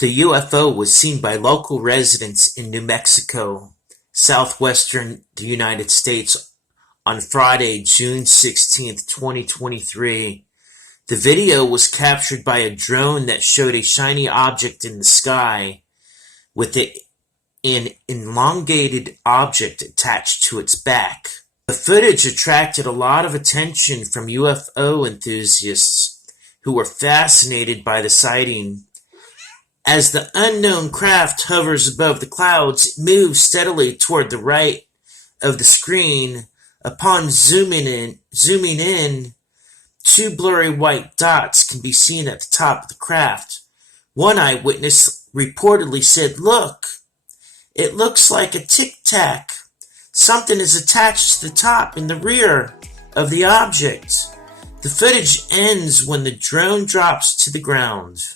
The UFO was seen by local residents in New Mexico, southwestern the United States, on Friday, June 16, 2023. The video was captured by a drone that showed a shiny object in the sky with an elongated object attached to its back. The footage attracted a lot of attention from UFO enthusiasts who were fascinated by the sighting. As the unknown craft hovers above the clouds, it moves steadily toward the right of the screen. Upon zooming in, two blurry white dots can be seen at the top of the craft. One eyewitness reportedly said, "Look, it looks like a tic-tac. Something is attached to the top and the rear of the object." The footage ends when the drone drops to the ground.